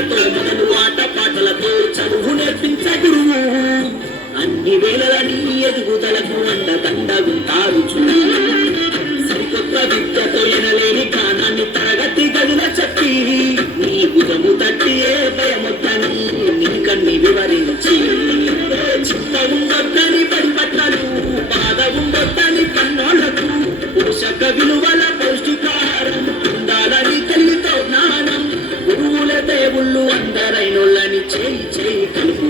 పాటతో మొదలు ఆట పాటలతో చదువు నేర్పించ గురువు అన్ని వేళలని ఎదుగుదలకు అండదండ ఉంటారు చూడు సరికొత్త విద్యతో ఎనలేని జ్ఞానాన్ని తరగతి గదుల చెప్పి నీ భుజము తట్టి ఏ భయమొద్దని నీ కన్ని వివరించి చింత ఉండొద్దని పడి పట్టాలు బాధ ఉండొద్దని కన్నోళ్లకు పోషక విలువల పౌష్టికాహారం ఉండాలని తెలివితో జ్ఞానం గురువుల దేవుళ్ళు అందరైనోళ్ళని చేయి చేయి కలుపు